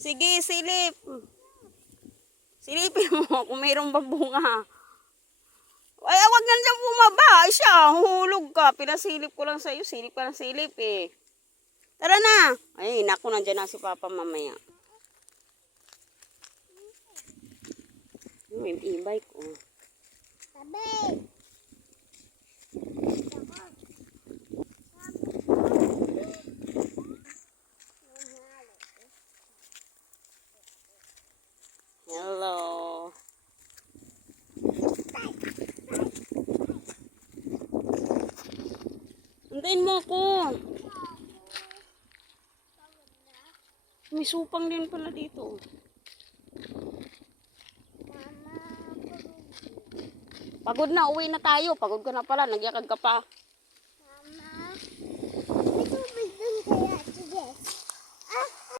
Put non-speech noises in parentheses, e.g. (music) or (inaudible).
Sige, silip. Silipin mo (laughs) kung mayroong babunga. Ay, wag nga dyan bumaba. Siya, huhulog ka. Pinasilip ko lang sa'yo. Silip ka ng silip eh. Tara na. Ay, naku, nandyan na si Papa mamaya. May e-bike oh. Tabi. Antayin mo ako. May supang din pala dito. Pagod na, uwi na tayo. Pagod ka na pala, nagyakag ka pa.